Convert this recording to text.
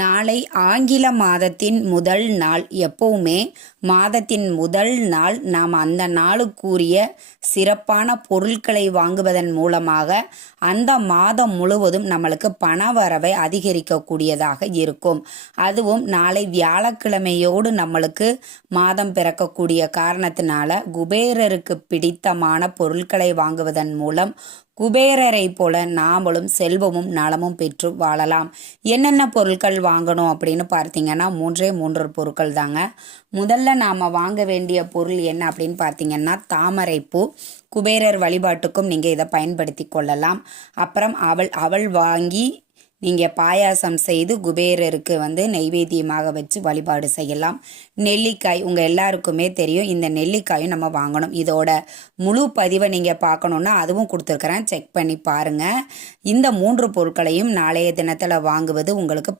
நாளை ஆங்கில மாதத்தின் முதல் நாள். எப்பவுமே மாதத்தின் முதல் நாள் நாம் அந்த நாளுக்குரிய சிறப்பான பொருட்களை வாங்குவதன் மூலமாக அந்த மாதம் முழுவதும் நம்மளுக்கு பணவரவை அதிகரிக்கக்கூடியதாக இருக்கும். அதுவும் நாளை வியாழக்கிழமையோடு நம்மளுக்கு மாதம் பிறக்கக்கூடிய காரணத்தினால குபேரருக்கு பிடித்தமான பொருட்களை வாங்குவதன் மூலம் குபேரரை போல நாமளும் செல்வமும் நலமும் பெற்று வாழலாம். என்னென்ன பொருட்கள் வாங்கணும் அப்படின்னு பார்த்தீங்கன்னா 3 பொருட்கள் தாங்க. முதல்ல நாம் வாங்க வேண்டிய பொருள் என்ன அப்படின்னு பார்த்தீங்கன்னா தாமரைப்பூ. குபேரர் வழிபாட்டுக்கும் நீங்கள் இதை பயன்படுத்தி கொள்ளலாம். அப்புறம் அவள் வாங்கி நீங்கள் பாயாசம் செய்து குபேரருக்கு நெய்வேத்தியமாக வச்சு வழிபாடு செய்யலாம். நெல்லிக்காய் உங்கள் எல்லாருக்குமே தெரியும், இந்த நெல்லிக்காயும் நம்ம வாங்கணும். இதோட முழு பதிவை நீங்கள் பார்க்கணுன்னா அதுவும் கொடுத்துருக்குறேன், செக் பண்ணி பாருங்கள். இந்த 3 பொருட்களையும் நாளைய தினத்தில் வாங்குவது உங்களுக்கு